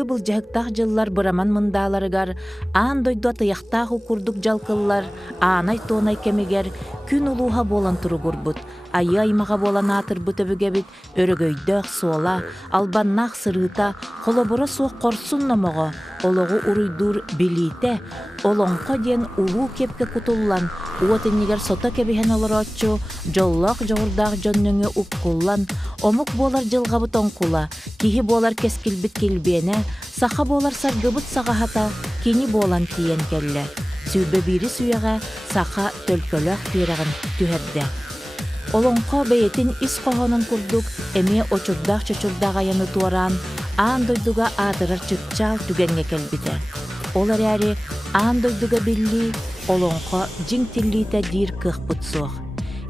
Кыйгы былжыһыктах жыллар быраман мындаларыгар, аан дойдо тыяхтааху курдук жалкыллар, аанай тоонай кемигер, күн улууха болан туругурбут, айы аймаға болан атырбыт өбүгебит, өрөгөйдөөх суола, албаннаах сырыыта, холобура суох корсун номого, ологу уруйдуур билиите, олоңко диэн улуу кепке кутуллан, уотыннигер сота кебиһэн олороччу, жоллоох жоғурдаах жоннөңө уккуллан, омук болар жылгабыт оңкула, киһи болар кескилбит килбиэне, саха болар саргыбыт сагаһата, кини болан тиен келле. Сүүрбе бири сүйэҕэ саха төлкөлөөх тиэрэгин түһэрдэ. Олоңко бэйэтин ис хоһонун курдук, эмиэ очурдаах-чочурдаах аяны туораан, аан дойдуга аатырар чыпчаал түгенге келбите. Олар әри аан дойдуга билли, олоңко жиң тиллиите диир кыахпыт суох.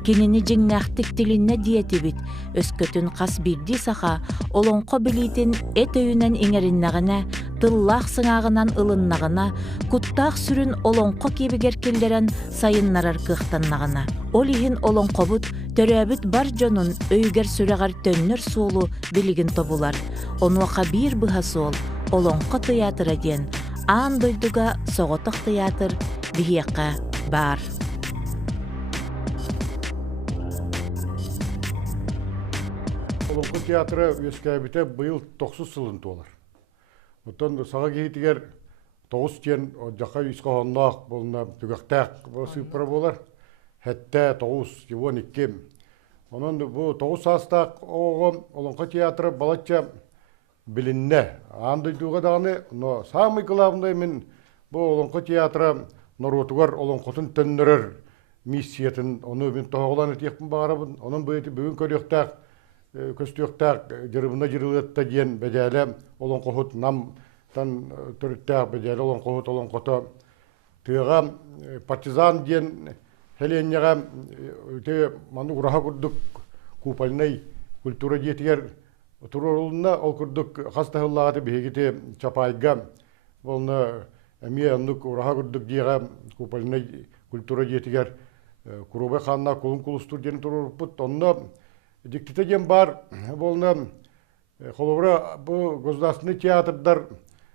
Кинини жиңнäхтик тилинне диетибит, өскөтүн қас бирди саха, олоңко билиитин эт өйүнен иңериннагына, тыллаах сыңаагынан ылыннагына, куттаах сүрүн олоңко кибигер киллерен сайыннарар кыахтаннагына. Ол иһин олоңкобут төрөбүт бар жонун өйгер сүрэгар төннөр суолу билигин тобулар. Онуаха бир быха суол, олоңко театры диэн, аан дойдуга соҕотох театр биһиэхэ бар. Олоңко театры өскәбите быйыл 90 сылын туолар. Отон саға кейтігер 9 тен жаққа үскіғанлақ болына түгіқтәк сыпыры болар. Хәтті 9, жуан 2. Онын бұл 9 астақ оғым Олоңко театры балатча білінне. Андайдуға дағаны, но самый главный мен бұл Олоңко театры наротуғар Олоңқотын төннірір миссиятын, оны мен тоғыланы текпін бағарабын. Оның бүгін көріқтәк көстүөктәк жырыбына жырылытта диен бәдәле олоңқохут намтан төрүттәк бәдәле олоңқохут олоңқото тыга партизан диен хеленнега те ману ураха курдук купальный культура диетигер турулна ол курдук хастахыллагы бегите чапайга болна эмие анук ураха курдук дига купальный культура диетигер курубе ханна кулун кулустур диен турурпут онна диктатеген бар, болна холовра bu государственный театрдар,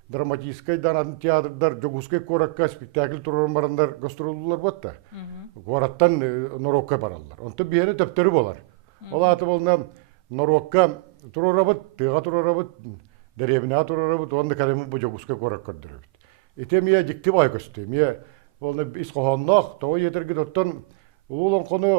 драматический данатын театрдар, жогускай коракка спектакль турармарандар гастроллар батта. Гораттан Норокка бараллар. Онты бияны төптөрү болар. Ол аты болна Норокка турарабыт, тыга турарабыт, деревина турарабыт, онда калемы бу жогускай коракка дөрөбүт. Ите мия дикти бай көстү. Мия болна исхоханнак, той етерге тоттон Олоңқоны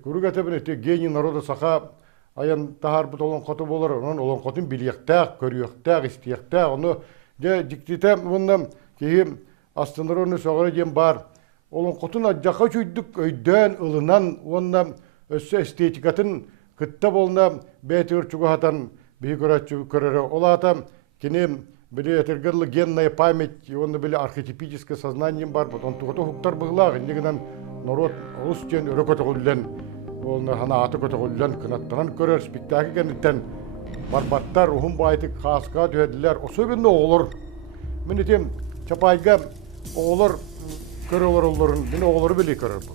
көрігетебін өте гений народа сақа аян тахар бұт олоңқоты болар. Оның олоңқотын білияқтақ, көріяқтақ, істияқтақ. Оны диктите мұнда кейім астыныр оны соғыры дем бар. Олоңқотын жаққа чүйдік өйден, ылынан, онына өсі эстетикатын күтті болына бәйті үрчігі бей көрері. Ол атам кенем біле этергерлі генная память, оны біле архетипическое сознанием бар. Он тұғыты хуқтар бұғылағы, негінен народ олыстен өрі көтіғілден, олны хана аты көтіғілден кынаттанан көрер, спектакль кәнеттен барбаттар, ұхын байтық, қасқа түйеділер, особенно оғылыр. Мен етем, чапайға оғылыр көрі оларын, мен оғылыры біле көрер.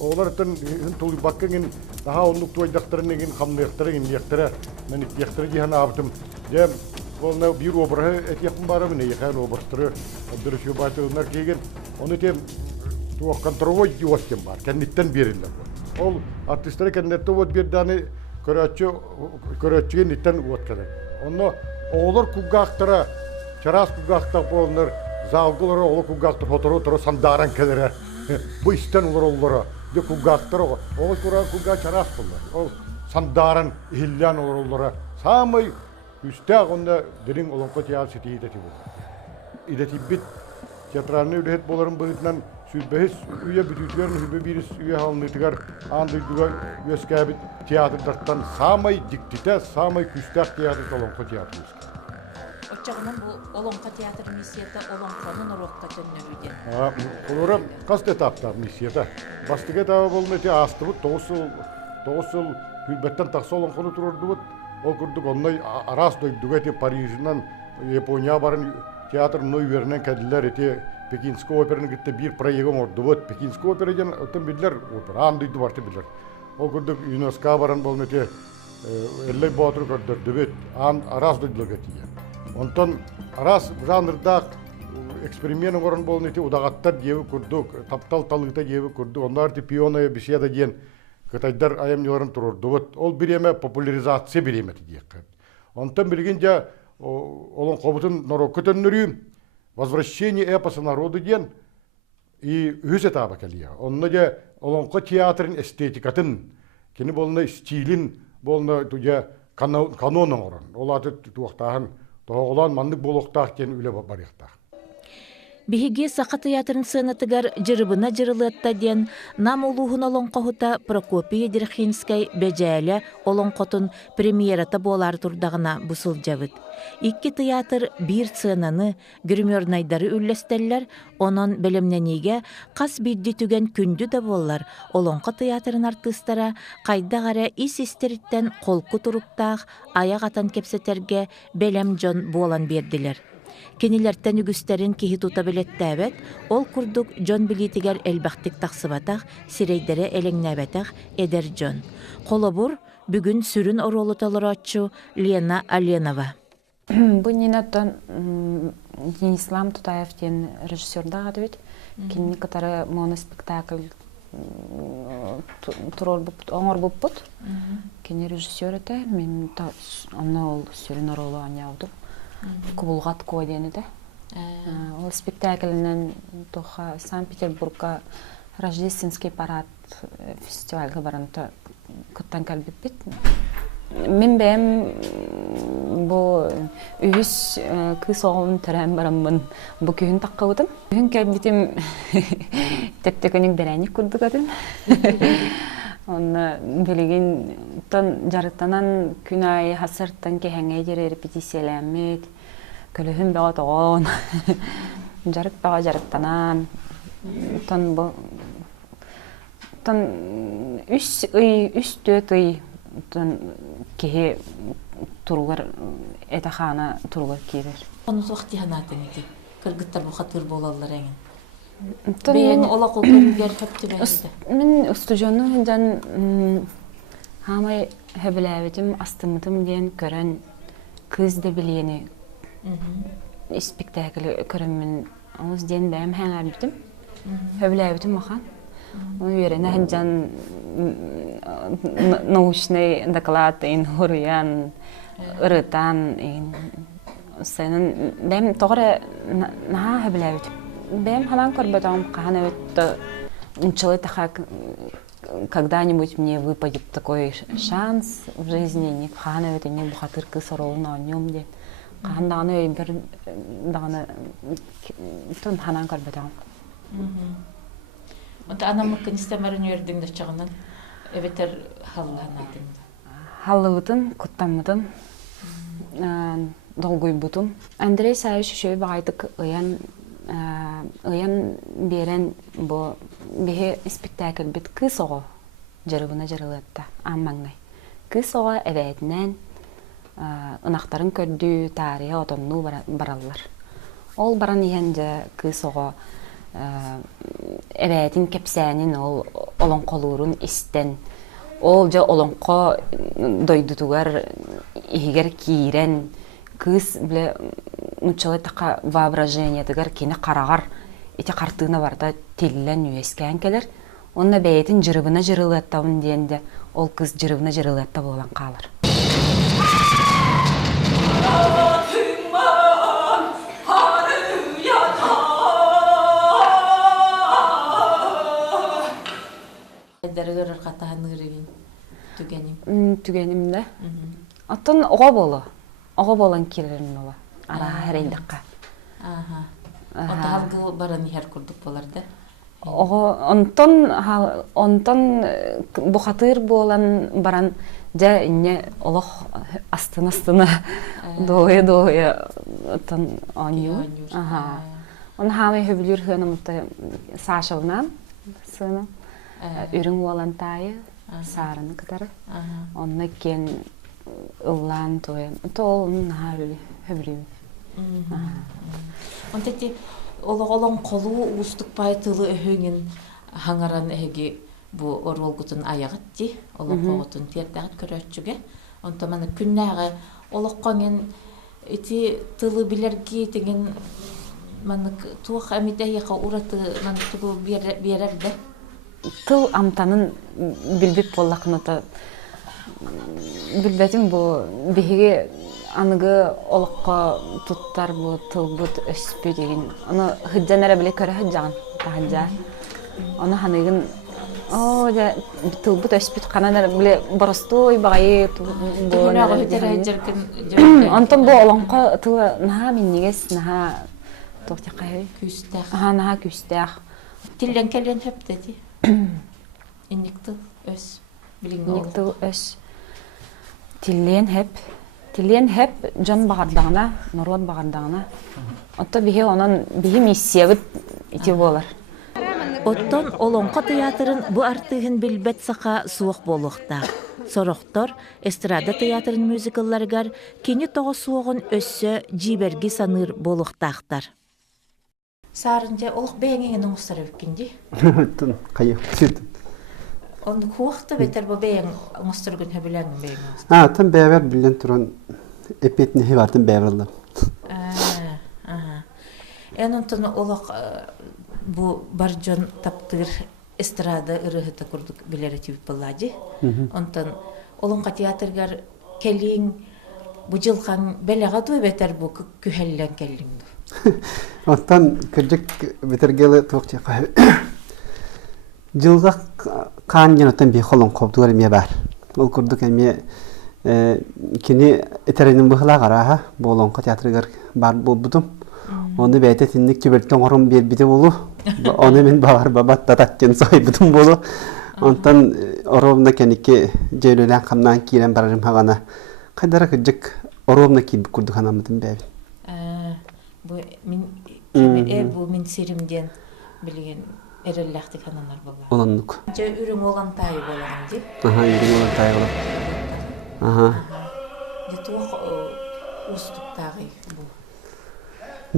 Оғылыр үттен тұлы баққын, daha onluk туайдақтарын еген қамлықтары, еңлектері, мен ектектері дейін абытым. Дем, олны бір обыры әтеқін бары мен, еқан обыртыры, дұрысы байтығынар кеген, оны етем, контровой диостем бар, кәннеттен берілер. Ол артистері кәннетті от берданы көрәтчіген неттен от кәдір. Оны оғылыр күгақтыра, чарас күгақтақ болыныр, залғылары олы күгақтыр, фотору тұры сандаран кәдірі. Бұл істен олар олары, де күгақтыр оғы. Оғы көрән күгақ чарас болар. Ол сандаран, ихіллян олар олары. Самый үстәқ онда дірін олонқы театр сеті едеті болар. Едеті бит, театральный үлет боларын бұғытынан Sübbehiz üye bütütlerin hübe biris üye halınıtıgar andırdığa üyeskabit teatrlardan samay diktite, samay küstak teatr Olonko teatrımız. Oçağının bu Olonko teatr misiyeti Olonko'nun orokta tönürüydü. Olara kaç etapta misiyeti? Bastık etapı bolmeti astıbıt, 9 yıl hülbetten taksa Olonko'nu tururduğut. O kurduk onunla aras doyduğa eti Paris'den Japonya barın teatrın nöy kediler eti Pekinski operanın gitti bir proyegim ordu. Вот Pekinski operadan ötün bildiler opera. Andıydı vardı bildiler. O kurduk UNESCO barın bolmeti elle batır kördürdü. Aras doyduğa eti. Онтон арас жанрда эксперимент орын болын ити удагаттар дебі күрдік, таптал талыта дебі күрдік, ондар ти пионая беседа ден кытайдар аямнеларын турурду. Ол биреме популяризация биреме дiyek. Онтон билген жа олон қобытын норокко төннөрү возвращение эпоса народу ден и үз этапа келия. Онно же олонко театрын эстетикатын, кені болна стилин, болна туя канонын орын. Олаты туақтағын, тоғылан мандык болуқтақ кен үлі барықтақ. Биһиги сақа театрын сынатыгар жырыбына жырылытта ден нам улуғын олонқоғыта Прокопия Дерхинскай бәжәлі олонқотын премьерата болар турдағына бұсыл жабыт. Икки театр бир сценаны гримернайдары үллестеллер, онон белемнениге қас бидді түген күнді да боллар. Олонқы театрын артыстара қайдағара ис-истеріттен қолқы тұруқтақ аяқ атан кепсетерге белем жон болан берділер. Кенилерттен үгістерін кихи тута білеттәбет, ол күрдік жон білетігер әлбәқтік тақсыбатақ, сирейдері әлеңнәбетақ әдер жон. Қолыбыр бүгін сүрін оролы толырачу Лена Аленова. Бұл ненаттан Денислам Тутаевтен режиссерда ғадывет. Кенне катары моноспектакль оңыр бұп бұд. Кенне режиссер еті, мен онна ол сүрін оролы аняудым. Кубулгат кодені да. Ол спектаклінен тоха Санкт-Петербургка рождественский парад фестивальға баранта күттан кәлбіп бет. Мен бәйім бұл үйіс кыз оғылын түрән барамын бұл күйін таққа өтім. Күйін кәлбетім тәптекөнің бәрәнік күрдік өтім. Оны білеген жарықтанан күн айы хасырттан кәңе жері репетицияләмет, көліхін бәға тоғын, жарық бәға жарықтанан. Үш төт үй кеге тұрғыр, әтіхана тұрғыр керер. Оны соқты ханатын еді, кіргіттар бұл қатыр болалар әңін. Бейін ола қолқырыгер көпті бәйді. Мен студионы жан хамай хөбіләбетім, астымытым ден көрін кызды білені спектаклі көрін мен оңыз ден бәйім хәңәбетім, хөбіләбетім оған. Оны верені жан научный доклад, хұрыян, ұрытан, бәйім тоғыры наға хөбіләбетім. Бэм халан корбатом кахана это когда-нибудь мне выпадет такой шанс в жизни, не кахана это не бухатырка соролна о нем де. Кахана оно и бер дана тон халан корбатом. Вот она мукин истемерин юрдин да чагынан эветер халланатын. Халлыбытын, куттамытын, долгой бутун. Андрей Саевич еще и багайтык Ыян берен бу бихе спектакль бит кыз оғы жарыбына жарылатта аммаңнай. Кыз оғы әбәйтінен ынақтарын көрді тарихи отонну баралылар. Ол баран ехенде кыз оғы әбәйтін кепсәнін олон қолуырын істен. Ол жа олонқо дойдутугар ихигер киирен кыз біле нучалы тақа воображение дегер кені қарағар ете қартығына барда телілен үйескән келер. Онна бәйетін жырыбына жырылаттауын дейінде ол кыз жырыбына жырылатта болан қалыр. Дәрігер қатағын үреген түгенім? Түгенімді? Аттын оға болы. Оға болан керерін ола. Ара әрейдіққа. Онта халғы баран ехер күрдік боларды? Онтан бұқатыр болан баран жа инне олық астын-астына дойы-дойы оню. Он хамай хөбілер хынымытты сашылынан сыны. Үрін олан тайы, сарыны кітары. Онны кен ұлан тойы. Толын хөбілер. Онта те ологолон қолу ұстық байтылы өйінен хаңаран әйге бұ оролгутын аяғытти, олоқ қоғытын тердағыт көрөтчүге. Онта маны күннәғы олоқ қоңен эти тылы билерги деген манык туох амиде яка ураты манык тугу берер да. Тыл амтанын билбеп боллакныта билбетим бу биһиги аныгы олокко туттар бу тылбыт өспү деген. Аны хыджанара биле көрө хыджан тахажа. Аны ханыгын я тылбыт өспүт кананар биле боростой багай Төгөнөгө хөтөрө жеркен Антон бу олонко тылы наха миннигес наха тохтакай күстәх. наха күстәх. Тиллен келен хөптети. Инниктыл өс билиң Никтыл өс Тиллен хеп жон багардагына, народ багардагына. Отто бихи онон бихи миссиябыт ити болар. Оттон олонко театрын бу артыгын билбет сака суох болуктак. Сорохтор эстрада театрын мюзикалларгар кини того суогун өссө жиберги саныр болуктактар. Сарынча олох бэңеген оңустар өккинди. Тун кайык түт. Он хуахта бетер бу бэң оңустургун хөбүләң бэң. Тун бәвер билен турун эпетни хевартын бәверлы. Энонтон олох бу баржон таптыр эстрада ырыхыта курдук билеретип баллади. Онтон олонка театргар келиң бу жылхан белега той бетер бу күхеллен келлиңду. Оттан кырдык бетергеле токча кай. Жылга кан жанатан би холон коптугар эме бар. Ол курдук эме кини этеренин быхла караха болонка театргар бар болбудум. Onu bəyətə tinlik kübəltən orun bir biti bolu. Onu men bağır babat tatakken soybudum bolu. Ondan orumda keniki ceylülən qamdan kiren bararım hağana. Qaydara kıcık orumda ki kurduk anamıdım bəbin. Bu min bu min sirimden bilgen erelləxti kanalar baba. Olanlık. Ürün olan tayı bolan di. Aha, ürün olan tayı bolan. Aha. Tuq ustuk tağı bu.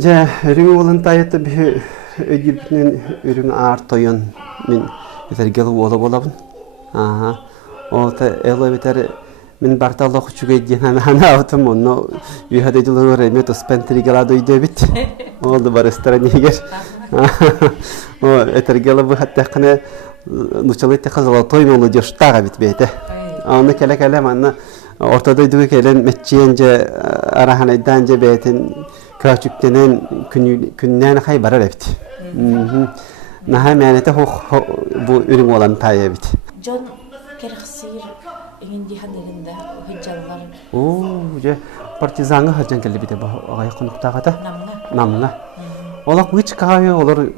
Ja, ürün olan tayıda bir ödübünün ürün ağır toyun min yetergeli olabın. Aha. O da elo biter min bartalla küçüge diyen hana atom onu ühadeciler remet ospentri galado idebit. Oldu bar restoran yeger. O yetergeli bu hatta kana nuçalı tekazala toy yolu diyorştaga bitbeyte. Onu kele manna ortada idiği kelen metçiyence arahanaydanca beytin küçüktenen künden hay barar bit. Naha menete bu ürün olan tayya bit. John kerxsir indi hanelinde hıcallar. Je partizanı hıcan geldi bite bu ayak konuktağa da. Namna. Olak hiç kahve olur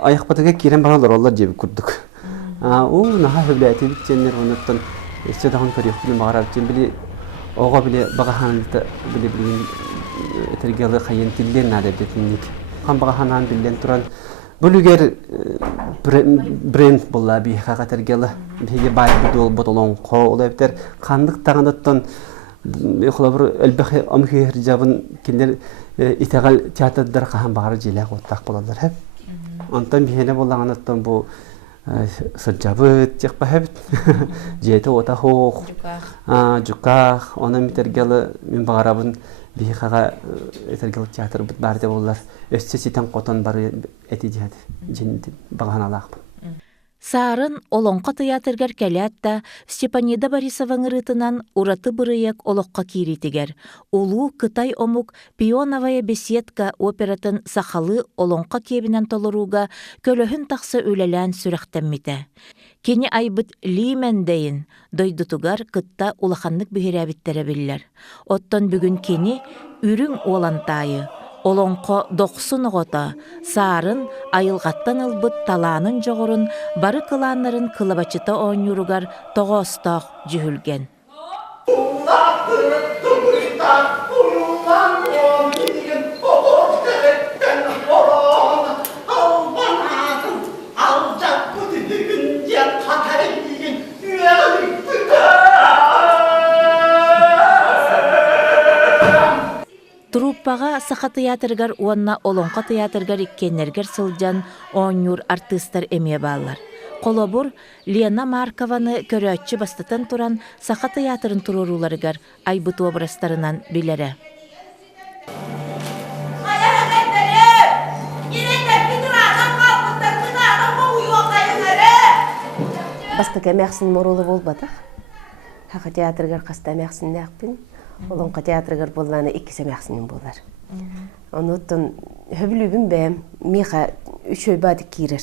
ayak patıga kiren banalar onlar cebi kurduk. Naha hübliyeti bitcenler onuttan işte dağın periyokunu mağarar için bile oğa bile bağahanlıkta bile etergeli kayın dillen nade bitinlik. Kan bağahanan billen turan bölüger brand bolla bir hakat ergeli bir bay bir botolon ko olabilir. Kandık tağındıktan yoxlabır elbette amki ricabın kinler itegal tiyatrlar kahan bağır jilek otak bolalar hep. Ondan bir hene bollağındıktan bu sırcabıt çıkpa hep. Jete ota hoq. Cukaq. Onun bitergeli min bağırabın bir haga etergeli tiyatr bit barde bollar. Össe siten qoton bары etijadi. Jindin bağanalaq. Сарын олонқа театргар кәләтті Степанида Борисованың рытынан ураты бұрыяк олыққа киритігер. Улу Кытай омук пионовая беседка оператын сақалы олонқа кебінен толыруға көліхін тақсы өлелән сүрәқтәмміті. Кені айбыт лимен дейін дойдутугар кытта улаханлык бігерәбіттері білілер. Оттан бүгін кені үрің олантайы. Олонқо 90 ғота, сарын айылғаттан ылбыт таланын жоғырын, бары кыланларын кылабачыта ойнюругар тоғыстақ жүхілген. Труппаға сақа театргар уанна олонқа театргар иккеннергер сылжан ойнюр артистар эме баллар. Колобур Лена Маркованы көрөтчі бастатан туран сақа театрын туруруларыгар айбыт образдарынан билere. бастыка мәхсин моролы болбадық. Хақа театргар қаста мәхсин нәқпін. Олонқа театргар болланы 2 мәхсинен болар. Онуттан хөбілігін бәм, миға 3 өйбады кейрер.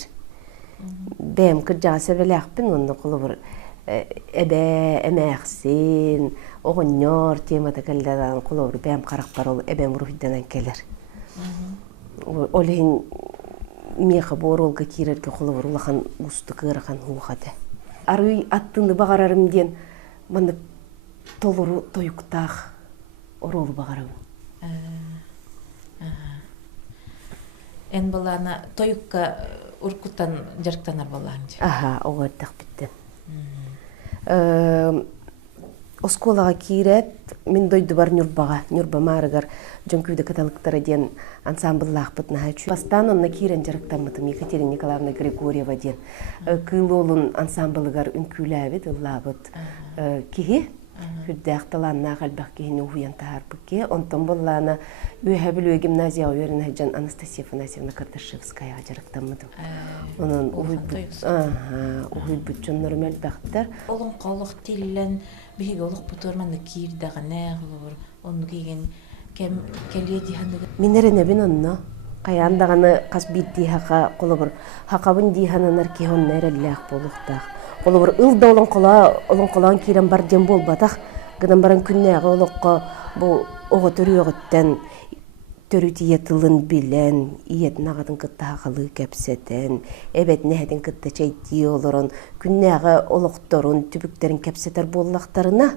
Бәм кіржаға сәбәлі ақпын, онды құлы бір әбә, әмәқсин, оғыннор темада кәлдәдан құлы бір бәм қарақ бар ол әбәм рухиданан келер. Олығын миға бор олға кейрерге құлы бір ұлақан ұсты қыраған ұлғады. Арый аттынды бағарарымден маңды толыру тойықтақ оролы бағарым. Эн балана тойукка уркуттан жарктанар баланчы. Оғырдақ біттен. Осколаға кейрет, мен дойды бар Нюрбаға. Нюрба марығар жонкүйді каталықтары ден ансамбллақ бұтына хачу. Бастан онна кейрен жарықтамытым Екатерина Николаевна Григорьева ден. Кыл олын ансамблығар үнкүлі әбет, ұлла бұт кеге. Хүддәқталанна қалбақ кейіні ұйын тағар бұке. Онтан болланы өйәбіл өй гимназия өйерін әжан Анастасия Фанасьевна Карташевскаяға жарықтамыдым. Onun uğuy bütçün normal dağıtlar. Olun qalıq tillen bir olaq butormanı kiirdağa nə olur. Onu kegen kem keliye dihanı. Minere ne bin onno. Qayandağını qas bitti haqa qolubur. Haqabın dihananlar ki on nerelləq boluqdaq. Qolubur ılda olun qolan kiren bar dem bolbadaq. Gıdan baran künnəği oluqqa bu oğa törüyoğuttan törüt yetılın bilen, iyet nağadın kıtta haqalı kepseten, evet nəhədin kıtta çeydi olurun, künnəği oluqtorun, tübüklerin kepseter bollaqtarına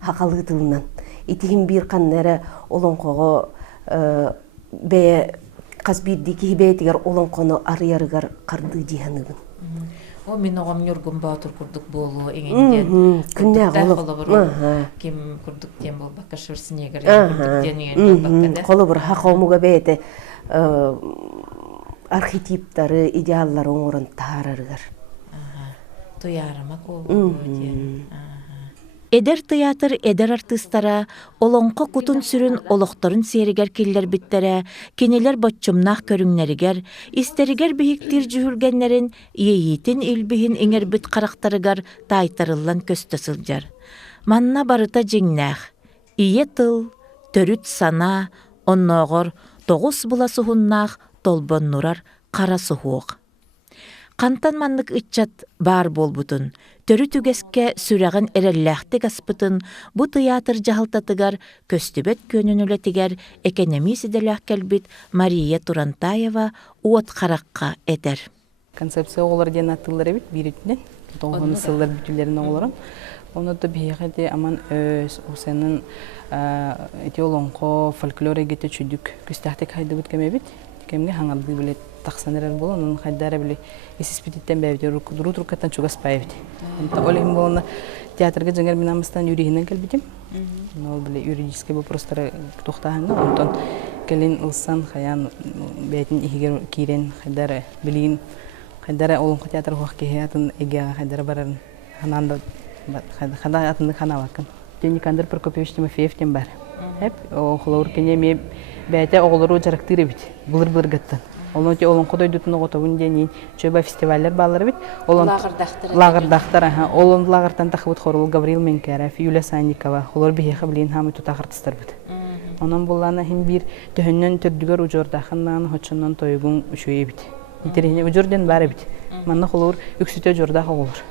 haqalı tılınan. İtihim bir qannara olun qoğu bəyə qaz birdiki hibəyetigar olun qonu arıyarıgar qardı dihanıgın. O men oğam Nurgun Batur kurduk bolu engenden. Künnəği oluq. Kim kurduk den bol bakka şursinegar kurduk den yen bakka. Qolubur haqomuga bəyti arxetipları, idealları oğurun tararıgar. Tuyarımak o diyen. Eder teatr, eder artistara, olonqa kutun sürün oloqtorun seriger killer bittere, keneler batçımnaq körünleriger, isteriger bihiktir cühülgenlerin, yeyitin ilbihin inger bit qaraktarıgar taytarıllan köstösüljar. Manna barıta jingnaq, iye tıl, törüt sana, onnoğor, 9 bula suhunnaq, tolbon nurar, qara suhuq. Qantan manlık ıtçat bar bolbutun, törü tügeske sürəğin erelləxti gaspıtın, bu teatr jahaltatıgar, köstübet könünületiger, ekonomisi delək kelbit Mariya Turantayeva uot qaraqqa eder. Kontsepsiya oğlar den atılları bit, birütünden, 90 sıllar bütülerine oğlarım. Onu da biyəqədi aman o senin etiolonqo, folklore gete çüdük, küstəxtik haydı bit keme bit, kemge hangaldı bile taqsaneler bolun, onun haydara bile esispititten bəydi, duru-turkatan çugas bəydi. Olihim boluna teatrga jəngər minamıstan yürüyündən kelbidim. Ol bile yürüyüske bu prostara toxtahanda, ondan kelin ılsan, xayan bəytin ihiger kiren, haydara bilin, haydara olunqo teatr hoq kehiyatın egeğa haydara bararın, hananda xada atındı xana bakın. Никандр Прокопьевич Тимофеевтен бар. Hep o xolor kene me bəyte oğulları jarıktırı bit. Bulur gattan. Onun ki olun qodoy dutun oğotun deni çöba festivaller balları bit. Olun lağırdaqtar ha. Olun lağırdan taxbut xorul Gavril Menkaraf, Yulia Sannikova, xolor bihe xablin hamı tutaqırtıstar bit. Onun bullana hem bir töhünnən tördügər ujordaqından hoçundan toygun şöye bit. İterine ujordan bara bit. Manna xolor üksütə jordaq olur.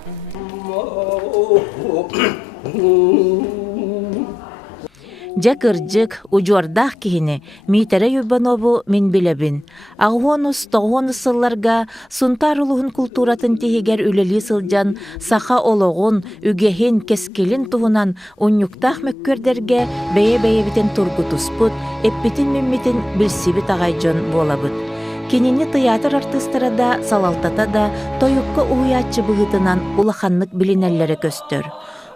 Jakırcık ucordaq kihini mitere yubbanobu min bilebin. Ağhonus toğhonus sıllarga suntar uluğun kulturatın tihiger üleli sılcan saha oloğun ügehin keskelin tuhunan unyuktaq mökkörderge beye biten turgutusput eppitin mimmitin bilsibit ağaycon bolabıt. Kenini teatr artistara da salaltata da toyukka uyatçı bıgıtınan ulaqanlık bilinellere köstör.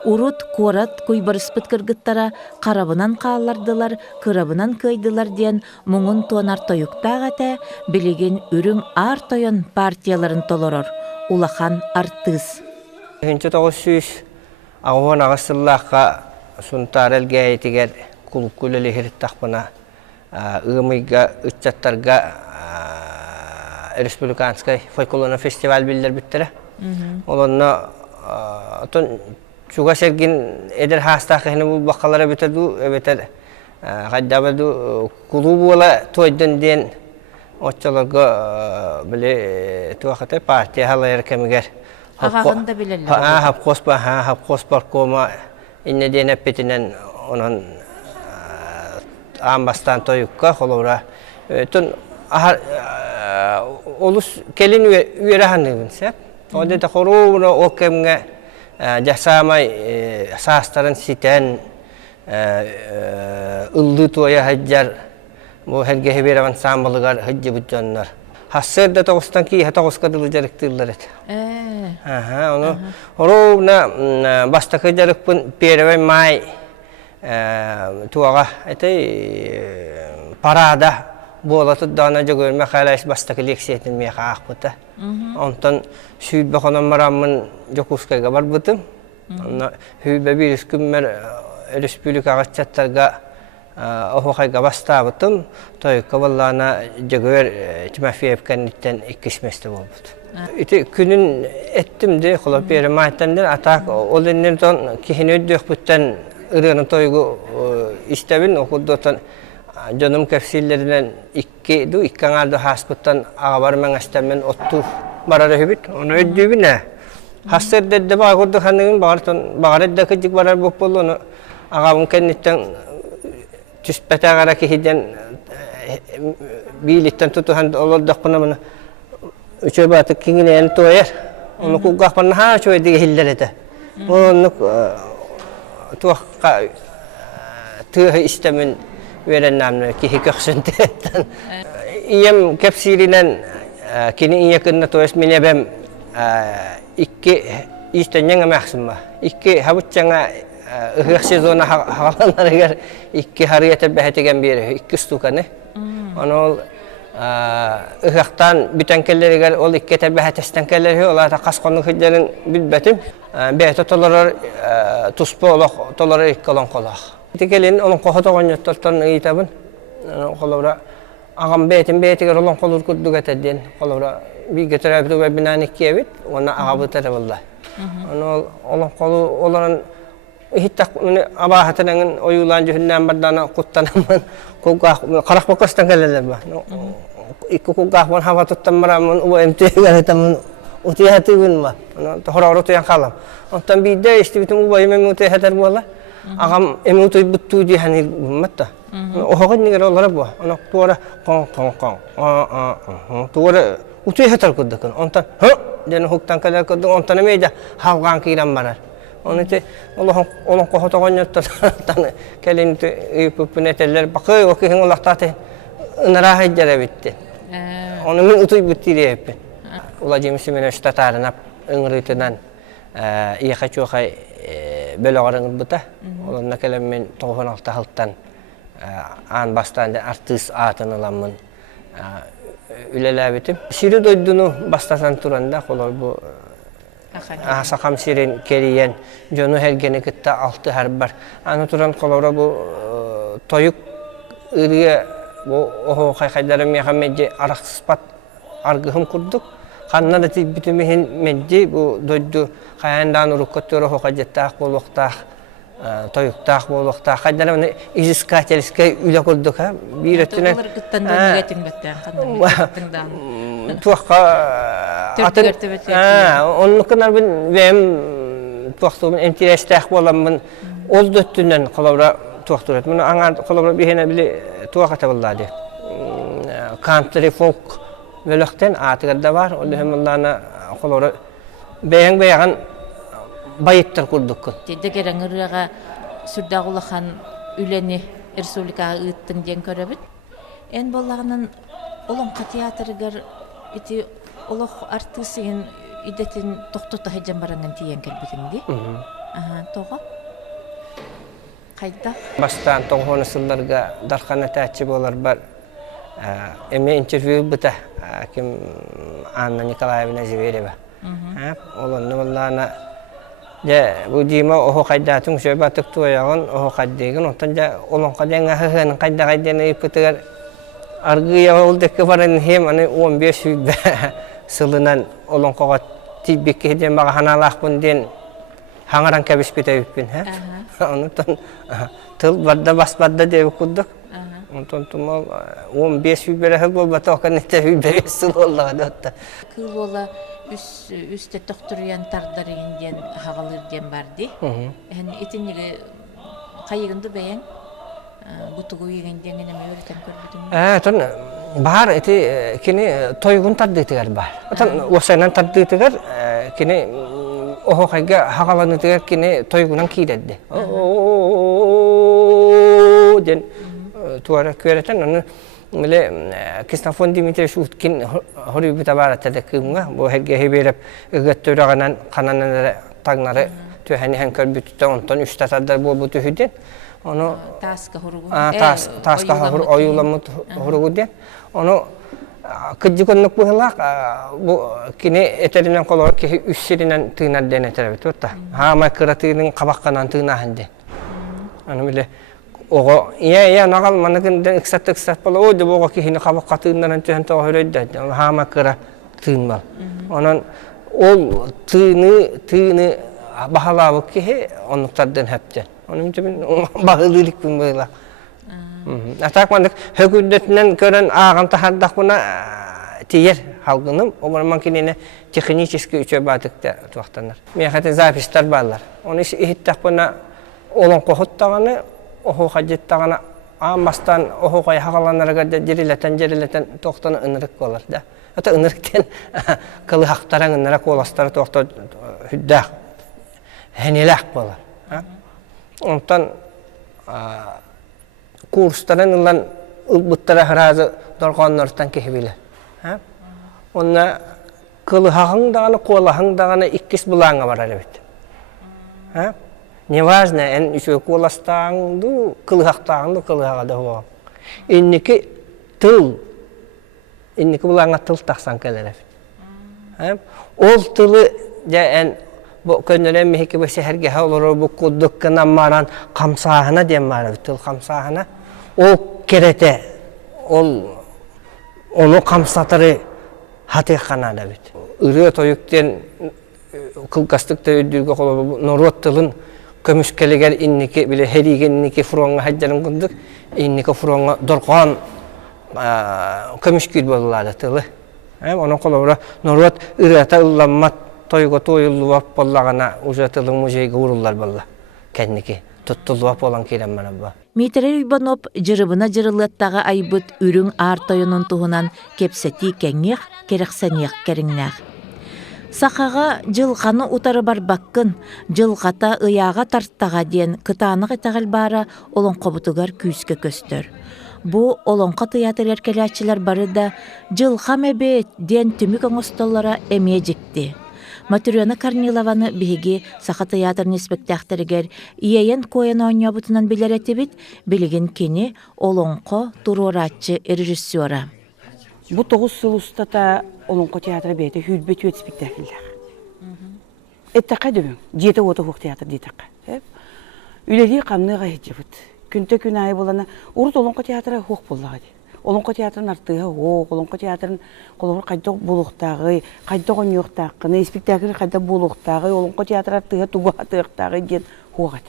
Urut, kuarat, kuybarıspıt kırgıttara qarabınan qağlardılar, kırabınan kıydılar diyen muğun tuanar toyuktağata biligin ürüm ar toyan partiyaların toloror. Ulaqan artist. 1900 ağvan ağasıllaqqa suntarel gayetiger kulukkuleli hirittaqpına ığımıyga, ıtçattarga Respublikanskay folklorna festival biller bittere. Olonna отон чуга сергин эдер хастах хene бу бакалара бетерду бетер гаддабаду кулу була тойден ден оччолорго биле туахата партия халайр кемигер Агагында билелер. хапкоспар кома инне дене петинен онон амбастан тоюкка холора тон олус келин үераһаннын сеп оде да хоруна окемге жасамай састарын ситен ылды тоя хаджар бу херге хеберан самбалыгар хаджы бутжаннар хассерде тогустан ки хатагуска дылжарыктылар эт ону хоруна бастакы жарыкпын перебай май туага этой парада болаты дана жөгөрмө халайс бастакы лекциятын меха акпыта онтон сүйбө конон марамын жокускайга барбытым сүйбө бир күммер республикага чаттарга охокайга бастабытым тойка баллана жөгөр Тимофеевканиттен иккисместе болбут ити күнүн эттимди кулап берем айтандыр атак ол эннен тон кихини өддөкпүттен ырыны тойгу истебин окуддотон Canım kefsillerinden iki аңарды хаспыттан ағабар мәңәстәмен отту барары хөбіт. Оны өдді біне. Хастыр дәдді бағырды қанығын бағар әдді күджік барар боп болу. Оны ағабын кәнеттен түспәті ағара кейден бейлеттен тұту қанды олырдық бұна мұны. Үші батық кеңіне әні тойер. Оны құғақ барына ха шөй деге хиллер еді. Оны туаққа түйі істемін veren namne ki köksüntetten. İyem kepsirinen kini iyakınna toes minebem iki istenyen mahsuma. İki habutçanga ıhık sezona havalanlar iki hariyete behetegen bir iki stukane. Onu ıhıktan bütün kelleri ol iki tebehetesten kelleri ola da kaskonluk hüccerin bilbetim. Behete tolar tuspo olak tolar ikkalan kolak. Tekelin onun kohota oynattan itabın. Kolora ağam betiger olan kolur kurduk etedin. Kolora bir götürüp ve binan ikiyevit ona ağabı tarafında. Onu olan kolu olan hitta abahatının oyulancı hünnen bardana kuttanamın kokak karak bakastan gelirler ba. İki kokak mon hava tuttan maramın o emtiğe tamın utiyatı gün ba. Onu horortu yan kalam. Ondan bir de işte bütün bu bayım emtiğe bu Allah. Agam emutu butu di hani matta. Ohogan ni gara bu. Ana tuara kong. Tuara utu hatar kudakan. Ontan ha den huktan kadar kudu ontan meja havgan kiram barar. Onu te Allah kohota gonyat tan kelin te pupuneteller bakay o ki Allah tate nara hajjara bitti. Onu min utu butti di hep. Ulacım simene ştatarına ıngırıtıdan iyi kaçıyor kay bölüğarın buta. Onun kelimmen tohun altı halttan an bastan artist atın alamın ülelebitim. Siri doydunu bastasan turanda kolay bu sakam sirin keriyen jonu hergeni kitta altı herbar. Anı turan kolay bu toyuk ırıya bu oho kaydarım yahameci araksızpat argıhım kurduk. Kanna da bütün meddi bu doydu kayandan urukatıyor hocattah boluqtah toyuqtah boluqtah kaydarım iziskateliske üle kurduk ha bir ötüne tuaqqa atın onu kadar ben tuaqtumun entirestah bolamın oldu ötünden qalavra tuaqturat bunu angar qalavra bihene bile tuaqata vallahi country folk Velekten atıgırda var. Allah'ım Allah'ına kolora beyan bayıttır kurduk. Dedi gereğirga sürdağulahan üleni Respublikaga ıttın diyen köröbüt. En bollağının olan teatrıgar iti olaq artistinin idetin toxtota hejem barangan diyen kelbitindi. Toğa. Kayda. Bastan toğunu sıllarga darxana taçı bolar bar. Eme interview bita kim Anna Nikolaevna Zvereva. Olan vallahi ya bu dima o kaydatın şöyle batık toyağın o kaydegen ondan olan kadena hıhın kaydagayden iputar argıya oldu ki varan hem hani 15 sılınan olan qavat тибекке ден бага ханалахпын ден хаңаран кебис битебиппин, Онтон тыл барда басбарда деп курдук. Онтон тумал 15 үйбере хыл болбата оканете үйбере сыл болдага датта. Кыл ола үсте тоқтуруян тардарыгын ден хагалыр ден барды. Этинеге кайыгынды бәйен бутугу еген ден эме өрөтөн көрбүдүң. Тон бар эти кини тойгун тардытыгар бар. Отон осайнан тардытыгар кини охокайга хагаланытыгар кини тойгунан кийдедди. Ден туара көрөтөн аны меле Кристофор Димитриевич Уткин хорубу табаратта кымга бу херге хебереп ыгыттырганан кананан тагнары төһәни һәм көрбүттә онтон 3 татардар болбу төһүден onu taska hurugu taska oyulamut hurugu de onu kıcıkonluk bu helak bu kini eterinden kolor ki üsserinden tığına denetere bitti ha ma kıratının kabakkanan tığına hande onu bile o ya nagal manakın eksat bala o de bu ki hini kabakka tığından tığın to höreyde ha ma kıra tığınmal onun ol tığını bahalabı ki onluklardan hepten onun için bağlılık bunlarla. Atak mandık hükümetinden gören ağam tahardak buna tiyer halkının o makinene teknik üçe batıkta tuaktanlar. Meyhate zapistar bağlar. Onun için ihittak buna olan kohuttanı ohu hacettanı ağambastan ohu kaya hakalanlara kadar cerileten tuaktanı ınırık olar da. Hatta ınırıkten kılı haktaran ınırık olasları tuakta hüddak henelak olar. Ondan kursların ilan ılbıttara razı dorganlardan kehbile. Onda kılhağın dağını, kolahın dağını ikkis bulağına var elbette. Ne важно, en üçü kolastan du, kılhağtan du, kılhağa da huğa. İnniki tıl, inniki bulağına tıl taksan keler elbette. Ol tılı ya en bu könnelen mehki bu şehirge olur bu kuddukkan maran kamsahına diye var tıl kamsahına o kerete onu kamsatırı hatıkana da bit. Irı toyukten kılkastıkta ödülge kolu norot tılın kömüşkeleger inniki bile herigen inniki fronga haccarın kunduk inniki fronga dorqan kömüşkül boluladı tılı. Onun kolu norot ırata ıllanmat toygo toyulluap bollagana ujatılın mujeyge urullar bolla. Kendiki tuttulluap olan kiren bana bu. Митре Уйбанов жырыбына жырылыттағы айбыт үрің ар тойының туғынан кепсети кәңех, керексенех керіңнәх. Сақаға жылғаны утары бар баққын, жылғата ыяға тарттаға ден кытанық етағыл бары олон қобытығар күйіске көстір. Бұ олонқа театр еркеләтшілер бары да жылға мәбет ден түмік оңыстоллара әме жікті. Матрёна Корнилованы биһиги саха театрын спектакльтергер иен коен ойнобутунан билеретибит билигин кини олонко туруратчы режиссера. Бу 9 жыл устата олонко театры бейте хүлбет өт спектакльлер. Эттака дөбүн, жете ото хук театр дейтака. Үлели камныга хеджибит. Күнтө күн ай болана урут олонко театры хук боллагы. Олонко театрын артыга олонко театрын колор кайдок булуктагы, кайдок оньоктагы, спектакль кайда булуктагы, олонко театр артыга тугу атыктагы ден хугат.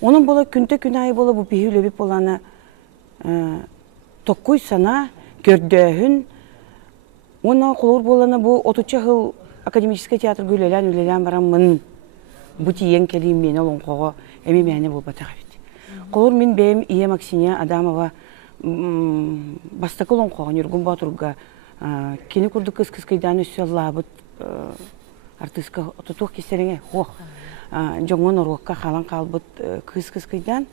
Онун бола күнтө күн ай бола бу бихүлөбүп боланы токуй сана көрдөһүн. Оны колор боланы бу 30 жыл академический театр гүлелен барамын. Бу тиен келим мен олонкого эми мени болбатага бит. Колор мен бем ие Максиния Адамова бастакылон қоған үргін батырға кені күрді кыз-кызкайдан өсі лабыт артыска тұтуқ кестеріңе хоқ жоңын ұруққа қалан қалбыт кыз-кызкайдан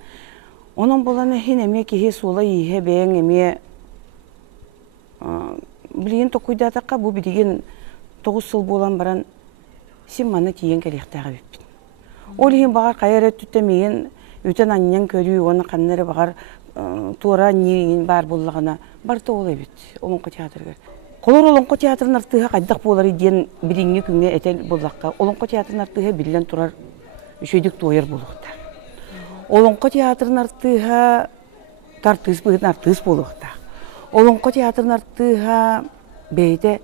оның боланы хен әме кеге солай ihe бәйін әме білген тоқуйдатаққа бұл білген 9 жыл болан баран сен маны тиен кәректағы беппін. Ол хен бағар қайыр өттітемеген өтен аннен көрі оны қаннары бағар тура нейін бар болағына барты олай бет, олонқы театрға. Қолыр олонқы театрын артыға қайдақ болар еден біріңе күнге әтел болаққа. Олонқы театрын артыға білден тұрар үшөйдік тойыр болуқта. Олонқы театрын артыға тартыз бұғын артыз болуқта. Олонқы театрын артыға бейді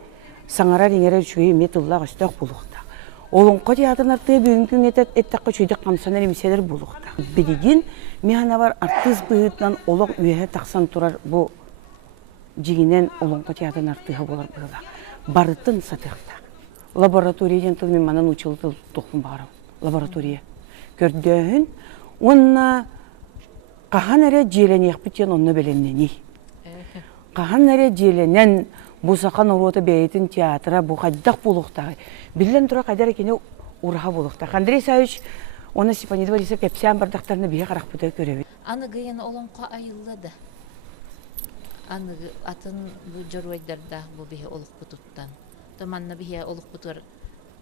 саңара реңері үшөйі метыллақ үстіқ болуқта. Олонко театрын арты бүгүнкүн эттакка чөйдек камсанар эмиселер булукта. Бидигин механа бар артист быытынан олоң үйе таксан турар бу жигинен олонко театрын артыга болар была. Барытын сатыкта. Лабораториядан тылмен манан учылды тохун барам. Лаборатория. Көрдөһүн онна кахан эре желенек битен онны беленнени. Кахан эре желенен бусақан урота бейтин театра бу каддак булукта. Билен тура кадар экене урага булукта. Андрей Савич оны Степанидова Лиса кепсян бардактарны бие карак бута көрөбү. Аны гыйын олонко айыллады. Аны атын бу жоройдарда бу бие олук бутуттан. Томанна бие олук бутур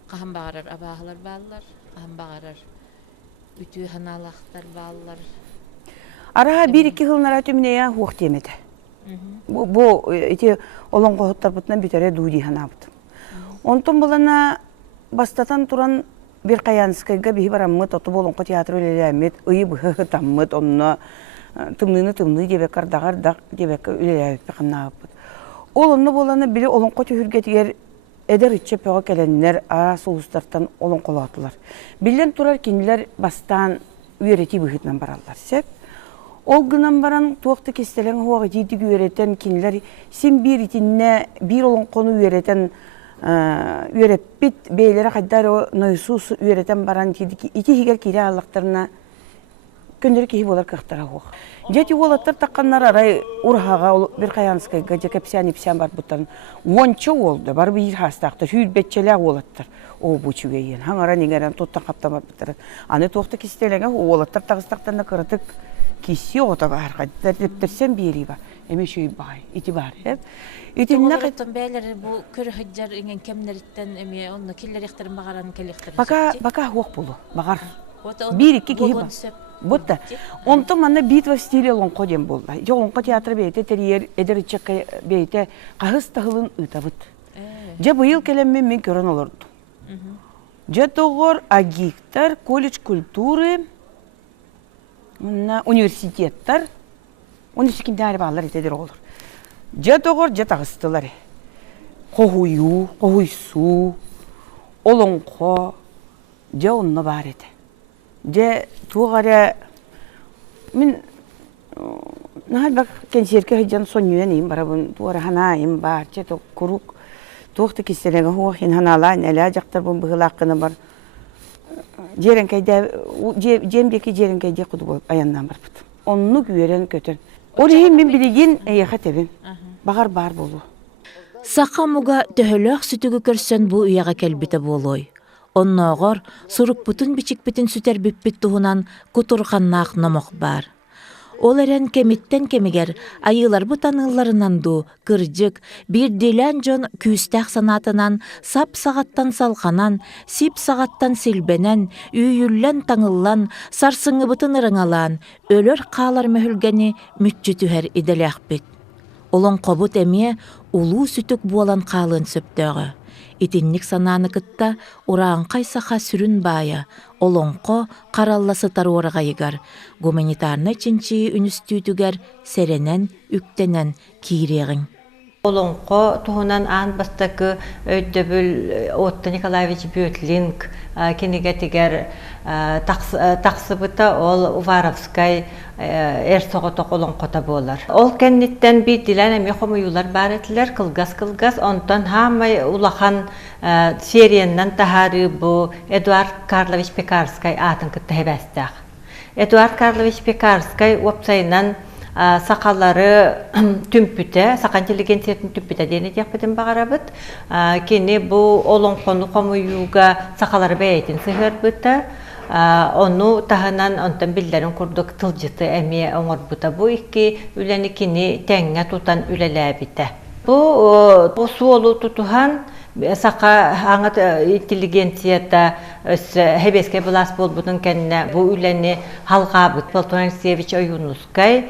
кахан багарар абаалар баалар, кахан багарар үтүү ханалактар баалар. Ара бир-iki хылнара төмүнө хук темеде. Бу эти олонко хоттар бутнан битере дуди ханабыт. Онтон булана бастатан туран бир каянскайга бии бараммыт оту болонко театр үлелемет, ыйы быхы таммыт онно тымны дебек кардагар дак дебек үлелемет пеканабыт. Ол онно болана бири олонко түйүргетигер эдер ичче пега келеннер а соустартан олонколатылар. Билен турар кинилер бастан үйрети быхытнан баралар. Сеп ол гынан баран туакты кестелен хуага жийди үйретен кинилер син бир итинне бир олонкону үйретен үйреппит бейлері қайдар нойсус үйретен баран ити хигер кире аллақтарына көндері кейі болар кықтара хуақ. Жеті олаттар таққаннар арай урхаға бір қаянскайға жекепсиян ипсиян бар бұттарын онча олды бар бір хастақтар хүйірбетчелі олаттар о бұчуге ен хаңара негерен тоттан қаптамар бұттарын аны тоқты кестелеге олаттар тағыстақтарына қырытық киси отаға арқаддар дептерсен бері бар эме шүй бай ити бар итинне кайтын бәйләре бу көр хаҗҗар иңен кемнәриттән эме онны килләрехтер магаран келехтер. Бака хук булу. Багар. Бир-iki киһи бар. Бутта. Онтон манна битва стиле олонко дем булды. Олонко театры бейте терьер эдерчекке бейте кахыс тахылын ытабыт. Же быйыл келеммен мен көрөн олорду. Же тогор агиктар колледж культуры университеттер университеттер балалар этедер олор. Же тогор же тагыстылар. Кохую, кохуйсу, олонко, же онно бар эте. Же тугара мен нахалбак кенсерке хыжан сонюен им барабын тугара хана им бар, же то курук тугты киселеге хуахин ханалан эля жактар бун быгылаккыны бар. Жеренкейде жембеки жеренкейде куду болуп аяндан барбыт. Онну күөрен көтөн. Орихин мен билигин эйха тебин. Багар бар болу. Сақамуга төһөлөк сүтүгү көрсөн бу уяга келбите болой. Онногор сурук бутун бичик битин сүтер биппит туһунан кутурганнаак номок бар. Ол эрен кемиттен кемигер айылар бутанылларынан ду кыржык бир дилен жон күүстәк санатынан сап сагаттан салханан, сип сагаттан силбенен, үйүллен таңыллан, сарсыңы бутын ырыңалан, өлөр каалар мөхүлгени мүччүтүһер иделәхбит. Олон қобут әме улуу сүтік буалан қалын сөптөғы. Итинник сананы кытта урағын қайсаға сүрін бая, олонқо қаралласы таруырға егар. Гуманитарны чинчи үністүйтігер серенен, үктенен кейрегін. Олонқо туһунан аан бастакы өйдөбүл Отто Николаевич Бютлинг кенегетигер тақсыбыта ол Уваровскай эрсоғотоқ олонқота болар. Ол кенниттен битилен эми хомуюлар бар этилер кылгас онтон хамай улахан серияннан тахары бу Эдуард Карлович Пекарскай атын кытта хебестак. Эдуард Карлович Пекарскай опсайынан сақалары түмпүтә, сақа интеллигенциятын түмпүтә дейіне текпетін бағарабыт. Кені бұл олонқону қомуюға сақалары бәйтін сығыр бұта. Onu tahanan ondan billerin kurduk tılcıtı əmiyə oңor buta. Bu iki üleni kini təngə tutan üleləbite. Bu suolu tutuhan saqa hangat intelligensiyata hebeske bulas bol bunun kendine bu üleni halqabıt Platon Alexeyevich Oyunuskay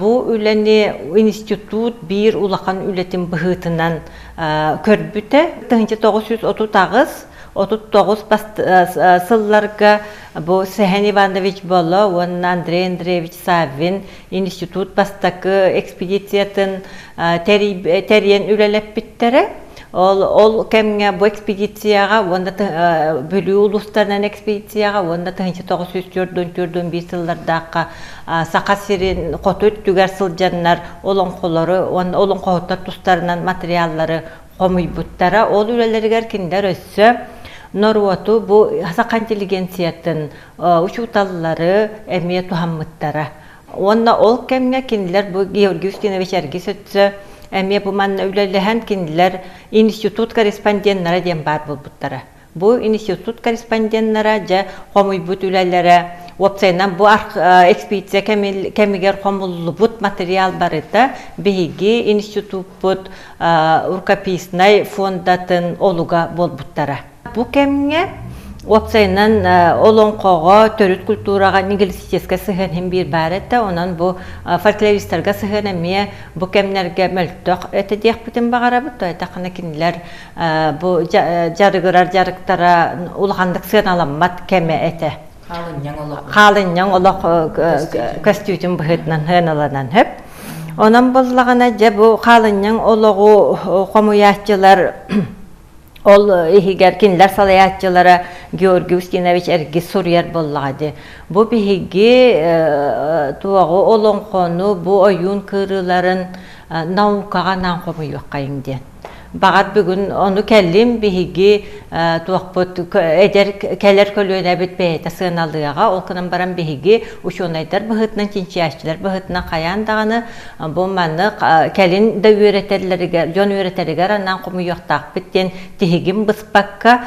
bu üleni institut bir ulaqan ületin bıhıtından körbüte 1939 сылларга бу Сехен Иванович Боло, он Андрей Андреевич Савин институт бастакы экспедициятын терен үлелеп биттере. Ол кемге бу экспедицияга, онда бөлүү улустарынан экспедицияга, онда 1904-дөн бир жыллардагы сака сирин котут түгер сылжаннар олонколору, олон коттар тустарынан материаллары комуйбуттара, ол үлелергер киндер өссө Норвоту бу сака интеллигенциятын учуталлары эмие тухаммыттара. Онда ол кемге киндер бу Георгий Устинович Эргис өтсө эмие бу манна үлелеген киндер институт корреспонденттары ден бар болбуттара. Бу институт корреспонденттары же комуйбут үлелери опциядан бу экспедиция кемигер комуллубут материал барыта биги институт бут рукописный фондатын олуга болбуттара. Бу кемге опциядан олонкого төрүт культурага нигилистическе сыгын бир барыта, онан бу фольклористерге сыгын эмие бу кемнерге мөлтөк өтө диякпытын багарабыт, айтакына кинилер бу жарыктара улгандык сыгын аламмат кеме эте. Халынняң олох костюм быһытнан хыналанан хөп. Онан боллагана же бу халынняң ологу комуячылар ол ихигер кинлер салаячылары Георгий Устинович Эргис Сурьер боллагады. Бу биһиги туагы олонкону бу оюн кырыларын наукага нан комуюкка иңден. Багат бүгүн ону келлим биһиги туакпут эдер келер көлөнө битпейте сыналыга ол кынан баран биһиги ушунайдар быһытнан чинчиячылар быһытнан каяндаганы бу манны келин да үйрөтерлерге жон үйрөтерлерге анан комуяктак биттен тигим быспакка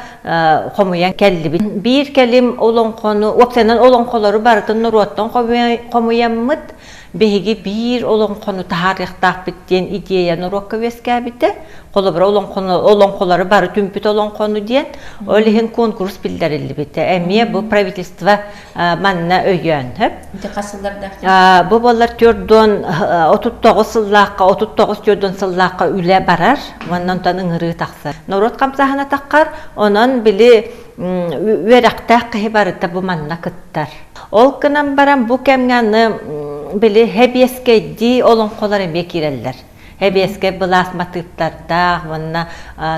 комуян келли бир келим олонкону опсенен олонколору бартын нуроттон комуяммыт биһиги бир олонкону тарихтак биттен идея нурокка вескабите колобра олонколору бары түмпүт олонкону диен олихин конкурс билдерилди бите эмие бу правительство манна өйөн бу боллар 39 сыллакка үле барар маннан тан ыңыры такса норот камсахана таккар онон били верактак кыбарыта бу манна кыттар ол кынан баран бу кемганы били хебеске ди олонколор эме киреллер Хебеске былас матыптарда, ванна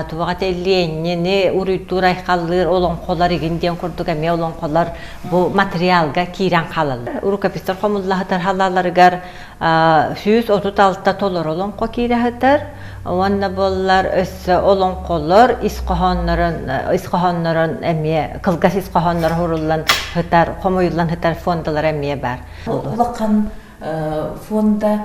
тувагат элленни уруйтур айкаллыр олонколор игинден курдук эме олонколор бу материалга кирен калалар. Рукопистер комуллахатар халаларыгар 136 толор олонко кирехатар. Ванна боллар өссө олонколор искохоннорун эме кылгас искохоннор хуруллан хатар комуйлан хатар фондалар эме бар. Улакан фонда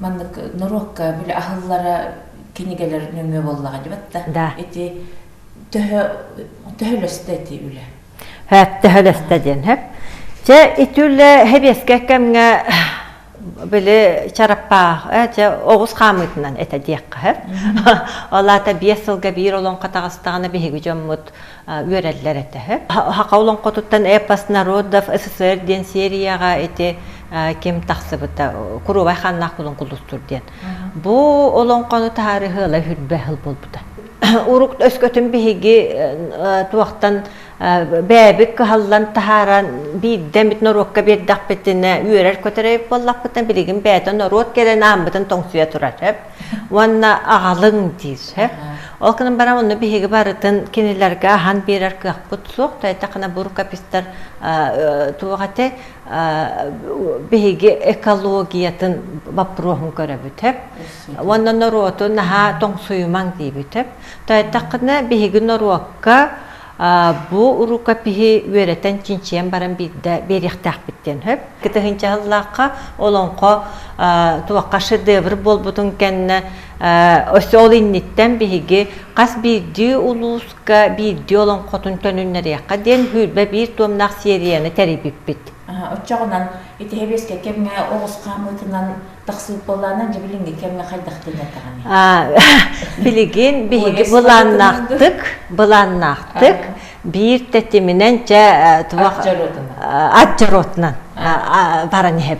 маннык нурокка биле ахыллара кинигелер нөмө боллага дебатта. Да. Эти төһөлөстети үле. Хэп төһөлөстеден хэп. Же итүле хебеске кемге биле чараппа, же огус камытынан эте диякка хэп. Алата 5 жылга бир олон катагыстагына беги жоммут үреллер эте хэп. Хака олон котуттан эпос народов СССР ден серияга эте кем тахсыбыта курубай ханнак булун кулустур ден. Бу олонкону тарихы ла хүрбе хыл болбута. Урук өскөтүн биһиги туактан бәбик халлан тахаран бидден бит норокка бердак бетине үрер көтөрөп боллакпытан билигин бәтен норот келен амбытын тоңсуя турар хеп. Ванна агалың дис хеп. Ол кынан барам уну биһиги барытын кинилерге хан берер кыппыт сок тайтакына бурукапистер туагате биһиги экологиятын бапрохун көрөбүт хеп. Ванна норотун ха тоңсуймаң дибит хеп. Тайтакына биһиги норокка бу урукапихи веретен чинчен баран бидде берихтак биттен хөп. Кытыгынчаллакка олонко туакка шедевр болбутун кенне өсөлинниттен биһиги кас бирди улуска бирди олонкотун төнүннөрөкка ден хүрбе бир томнак серияны терибиппит. Оччогунан ити хебеске кемге огус камытынан тахсып болланан же билинге кемге кайдактын атаганы. Билигин биһиги буланнактык бир тетиминен же туак атжаротунан баран хеп.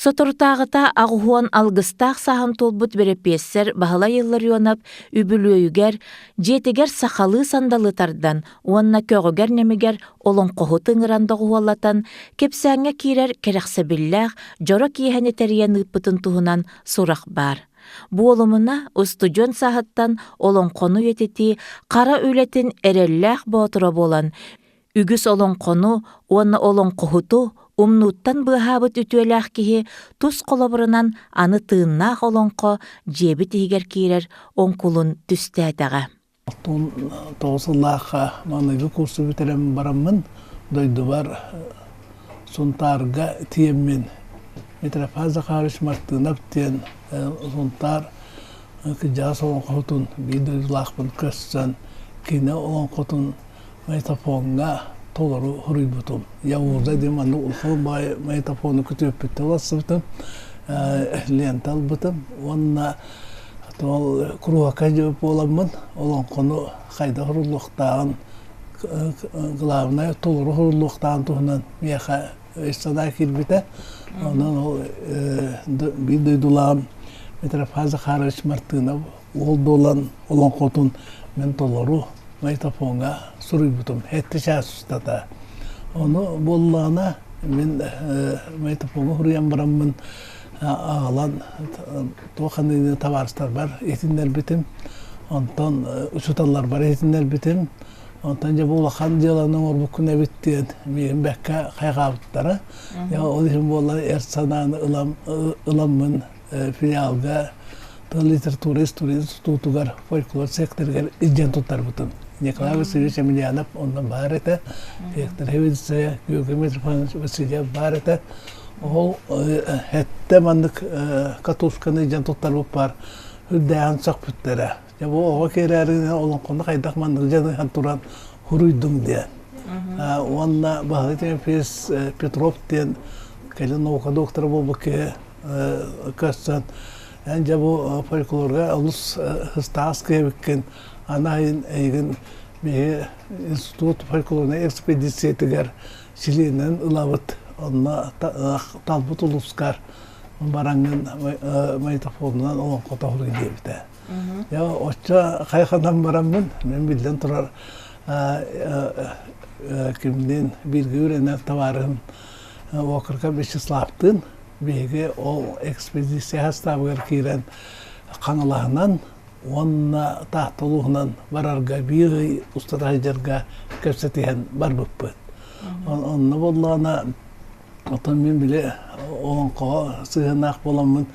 Соторутағыта ағуан алгыстақ сахан толбут берепессер бағала йыллар юанап үбілөйігер, жетігер сақалы сандалытардан, уанна көгігер немігер олон қоғытын ыранда ғуалатан, кепсәңе кирер керексе білләғ, жора кейхәне тәриян ұппытын туғынан сұрақ бар. Бу олумуна устужон саһаттан олонқону етети қара үлетін эрелләх ботура болан. Үгіс олонқону, оны олонқохуту, умнуттан быһаабыт үтүөлээх киһи тус қолобырынан аны тыыннаах олонқо жеби тиһигер киирер оңкулун түстээтэҕэ. Тоғысыллаақа маныгы курсы бітерем барамын, дойду бар сунтарга тиеммен. Метрофаза қарыш мартынап тиен сунтар кыжас олонқотун бидойдулаақпын көссен, кине олонқотун метафонга толору хуруйбутум. Яуырда деманны улқыл бай метафону күтөппетті оласыбытым, лентал бытым. Онна тол куруака жөп оламын, олонқону қайда хурурлуқтағын, главное толору хурурлуқтағын туғынан мияқа өйстана келбеті. Онан ол бидойдулағым метрофаза қарыш мартынап, ол долан олонқотун мен толору метафонга суруйбутум. Хетти шаасустата. Оны боллағына мен метафонга хуруян барамын. Ағалан тоқанды табарыстар бар, етіндер бітім. Онтан ұшыталар бар, етіндер бітім. Онтан жа болақан жаланың орбуккuna біттен мен бәкка қайғабыттары. Ол үшін болар әрсананы ыламын филиалға литература история институтугар фольклор секторгар изжен туттар бутын. Николай Васильевич Емельянов ондан бар еті, Виктор Хевидзе, Георгий Митрофанович Васильев бар еті. Ол әтті мандық катушканы изжен туттар бұп бар, үддәйін сақ бүттері. Оға керәріне олон қонды қайдақ мандық жаны туран хуруйдың ден. Онна бағытен Петров ден, кәлі наука доктора болбы ке көстен. Әнже бұл фольклорға ұлыс хыстағыз кебіккен анайын әйгін бейі институт фольклорына экспедициятігер Шиленен ұлавыт, онна талбыт ұлыскар бараңын метафонынан олон қота құрғы дебіті. Отча қайқадан барамын, мен білден тұрар кімден білгі өренер таварығын оқырға Бешеславтың беге ол экспедиция хастабығыр кейрен қаңылағынан, онына тақтылығынан барарға бейгі ұстатағы жарға көрсетеген бар бұппын. Онына болағына, отын мен біле оған қоға сығынақ боламын,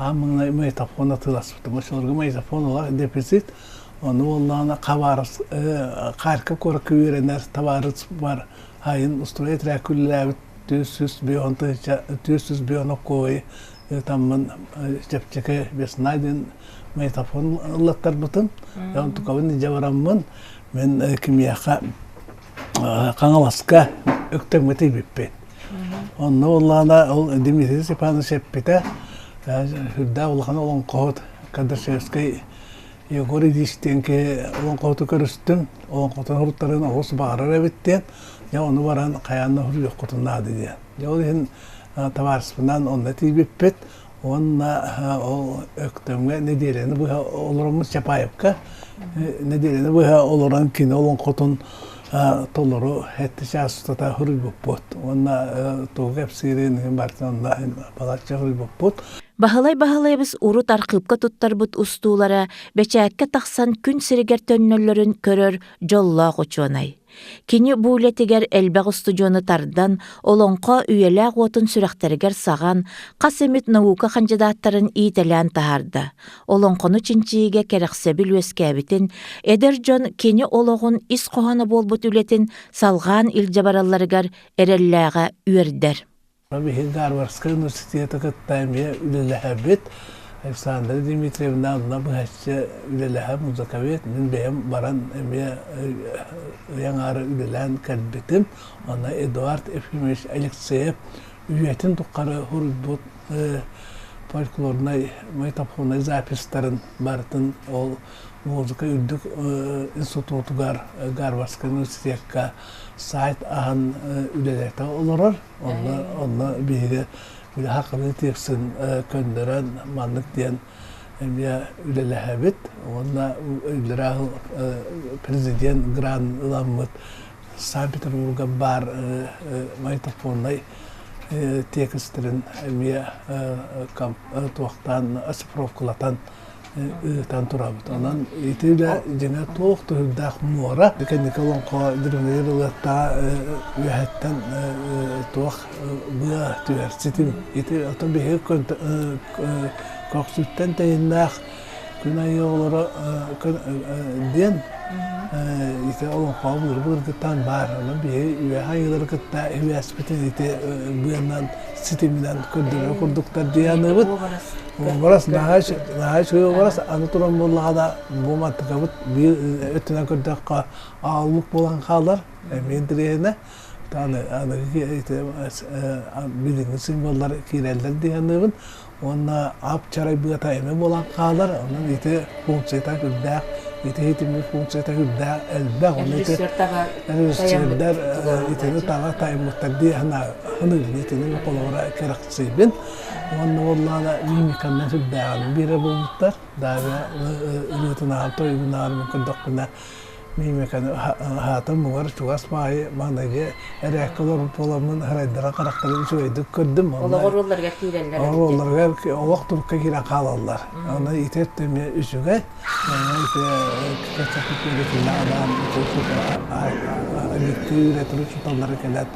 амыңна метафона тыласыптым. Ошолорга метафон олар дефицит. Оны болағына қабарыз, қарқа көркі үйренер табарыз бар. Айын устроит рәкүлі 200 бионок кой тамман чепчеке беснайден метафон латтар бутын. Ян тукавын жавараммын мен кимияка каңаласка өктөмөтөй биппет. Онна оллана ол Дмитрий Степанович шеппете хүрдә улхан олон кот Кадыршевский Егорий Диштенке олон коты көрүстүм. Олон котун хуруттарын ос багарар эбиттен. Я оны баран қаянна хур yok котунна dedi. Ya onun tavarsından onda tibipet onunla o öktümle ne diyeni bu olurumuz çapayıpka ne diyeni bu oluran kine olan kotun toluru hette şahsıta hur bupot onunla toğep sirin bartanda balatça hur bupot. Bahalay-bahalayыбыз урут арқыпка туттарбыт устуулара бечәккә тахсан күн сиригер төннөллөрүн көрөр жоллоох учуонай. Кини буулетигер элбэг устудионы тардан олонко үйеләк отын сүрәхтәргер саган касемит наука кандидаттарын иителән тахарда. Олонкону чинчиге керексебил өскәбитин эдер жон кини ологун ис коханы болбут үлетин салган илжабаралларыгар эрелләгә үердер. Tabii Гарвардская университета кыттаймия үлеләһәбет Александра Дмитриевна адына бұхәтші үлеләһәб музыкавет мен бәйім баран әмия яңары үлелән кәлбетім она Эдуард Ефимович Алексеев үйетін тұққары хұрбут фольклорнай метафонай запистарын бартын ол музыка үрдік институтугар Гарвардская университетка сайт ағын үлеләкті оларар. Онна бейгі хақылы тексін көндірін маңдық ден үлеләхәбет. Онна үлеләхі президент Гран Ламмыт Санкт-Петербурга бар метафонай тексттерин эме туактан оцифровкалатан тан турабыт. Анан итиле жена тоқ турдах мора кенекалон ко дирнерлата үһәттән тоқ бу университет ите атын бе коксуттан тайнах күнә йоллары ден ите олон кабыр бургытан бар. Анан бе үһәйләр кытта университет ите буяннан ситимдән курдуктар дияныбыт. Барас нахаш барас анатуран буллада буматтыкабыт бир өтүнө көрдөккө алып болгон калдар мен дирене таны аны билиң символдар кирелдер дегенбин онна ап чарай быта эме болгон калдар анан ите функцияда күддак ите итими функцияда күддак элбак режиссерлер итени тага таймуттар дегена аны итени колора керексибин онна боллана мимиканна сүддаган бире болуттар дага ылытына тойгунармын күддакына мимиканы хатым бугар чугас бай манage эрекколор поламын харайдара карактарын сөйдүк көрдүм Олоролларга киреллер. Олорга олох турка кире калалар. Аны итеттеме үсүгө ите качакыпты адам алектүрө турчуталар келет.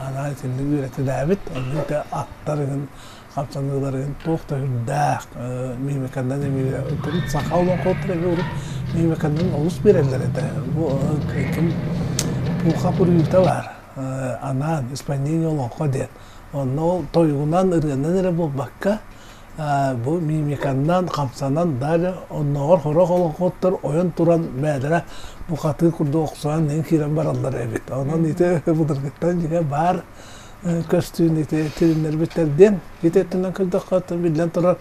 Ана итилди үретилебит. Аны аттарын капсаныларын тохта хүддак мимикандан эми өтүп сакалын котры көрүп мимикандан олус берелер эте. Бу ким бу капурюта бар. Анан исполнение олонко ден. Onu toygundan ırgından bolbakka bu mimikандан камсанан даже онногор хорок олон коттор oyun туран бәдере bu каты курду оксуан нен кирен баралар эбит. Онан ите будыргыттан жиге бар көстүн ите тиринер битерден итеттен кылдыккаты билен турар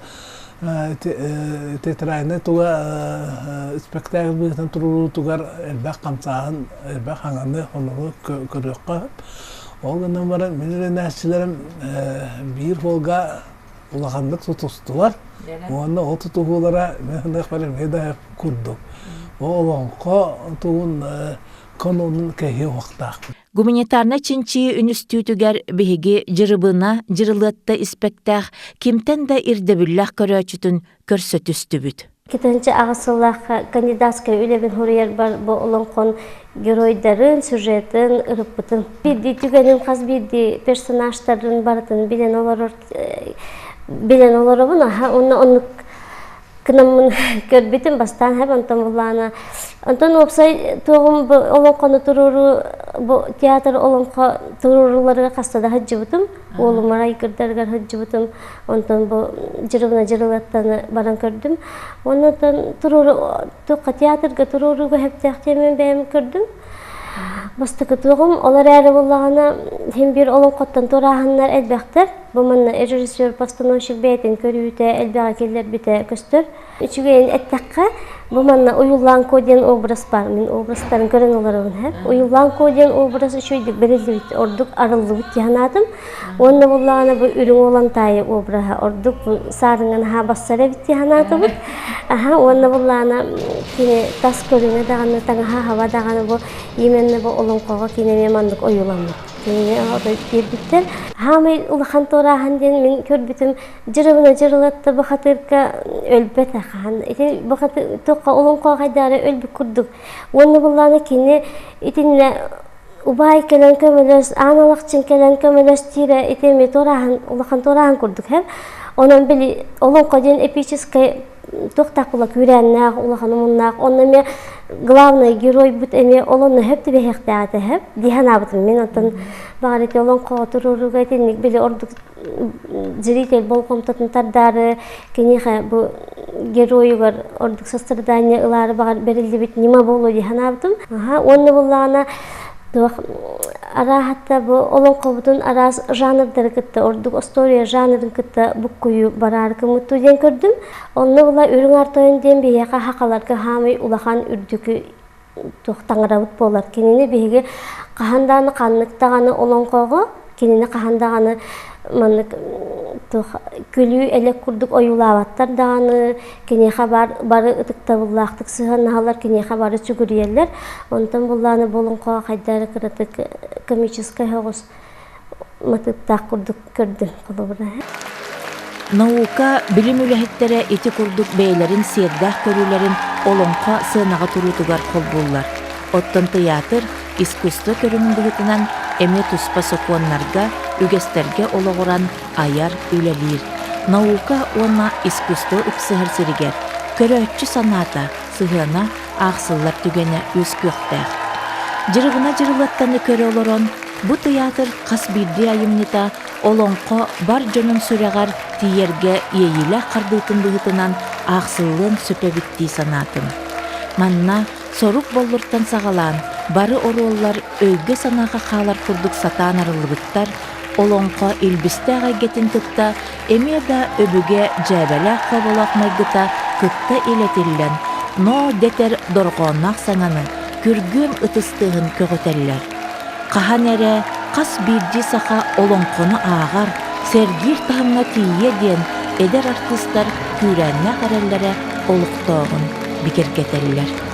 тетрайны туга спектакль бытан туру тугар элбак камсаан элбак ханганы оногу көрөккө Olgandan beri benim nesillerim bir volga ulağanlık tutuştular. Onda o tutuğulara ben de böyle meda kurdum. O olan tuğun konunun kehi vakta. Гуманитарна чинчи институтугар биһиги жырыбына жырылытта испектах кимтен да ирдебүллах көрөчүтүн көрсөтүстүбүт. Кетенче агысыллах кандидатская үлебин хурьер бар бу олонкон геройдарын, сюжетін ырыппытын. Бидди түгенин каз бидди персонаждарын барытын билен олоробун, оны кынамын көрбүтүн бастан хэп антон булана. Антон опсай тугум олонкону туруру бу театр олонко туруруларга кастада хаджыбытым. Олумара икырдаргар хаджыбытым. Антон бу жырыбына жырылаттаны баран көрдүм. Онтон туруру тука театрга туруруга хептехтемен бэм көрдүм. Бастыкы тугум олар әрі болағана хем бир олонкоттан тураханнар элбектер. Бу манна режиссер постановщик бейтин көрүүтэ элбега келер бите көстөр. Үчүгейин эттекке бу манна уюллан коден образ бар. Мен образдарын көрөн оларыбын хеп. Уюллан коден образ үчүйдүк берилдибит ордук арылдыбыт тиянатым. Онна боллагана бу үрүң олантайы образы ордук сарыңан ха бассара бит тиянатыбыт. Онна боллагана кини тас көрүнө даганы таңа хава даганы бу именно бу олонкого кини мемандык оюламыт. Кини ада кирбиттер. Хамы улахан торахан ден мен көрбүтүм жырыбына жырылатты бу хатырка өлбөт ахан. Ити бу хатыр токка олонкого кайдары өлбүк курдук. Онна боллагана кини итинне убай келен көмөлөс, аналакчын келен көмөлөс тире итеме торахан улахан торахан курдук хеп. Онан били олонко ден эпический тоқтақ бұла көрәннақ, улахан ұмыннақ, онна главный герой бұт әме олонны хөпті бәхектәғаты хөп, дейхан абытым. Мен отын бағар еті олон қоға тұруруға етенмек, білі ордық зритель болғым тұтын тардары, кенеға бұл геройығар ордық сострадания ұлары бағар берілді біт нема болу дейхан абытым. Онны болағына арахатта бу олон кобутун арас жанрдары кытты ордук история жанрын кытта буккую барар кымытту ден көрдүм. Онны була үрүң артойын ден бияка хакаларга хамый улахан үрдүкү тохтаңырабыт болар. Кенени биге каханданы канныктаганы олон кого, кенени кахандаганы маннык күлүү элек курдук оюлабаттар даганы, кене хабар бары ытыкта буллактык сыганналар, кене хабары чүгүриелер. Онтон булланы болонко кайдары кырытык комический хогус матыптақ курдук көрдүм колобура. Наука билим үлэхиттере ити курдук бэйлерин сиэрдэх көрүүлерин олонқа сыынага туруутугар холбуллар. Оттон театр, искусство көрүмүндүгүтүнан эме туспа сокуоннарга, үгестерге ологуран аяр үлэлир. Наука уонна искусство упсыгар сиригер. Көрөөччү санаата, сыһыана аахсыллар түгене үс күөхтэх. Жырыгына жырылаттаны көрө олорон, бу театр кас бирди айымныта олонко бар жонун сүрегар тиерге ийиле кардыытын быһытынан аахсыллыын сөпөбитти санаатын. Манна сорук боллуртан сагалаан, бары оруоллар өйгө санаага хаалар курдук сатаан арылыбыттар, олонко илбисте агайгетин тытта, эмие да өбүге жайбалаах коболоох майгыта кытта илетиллен, но детер доргооннаах саңаны, күргүн ытыстыгын көгөтеллер. Кахан эре, кас бирди саха олонкону аагар, сергир тахымна тие диен эдер артисттар күрәннә карелләре олуктоогун бикергетеллер.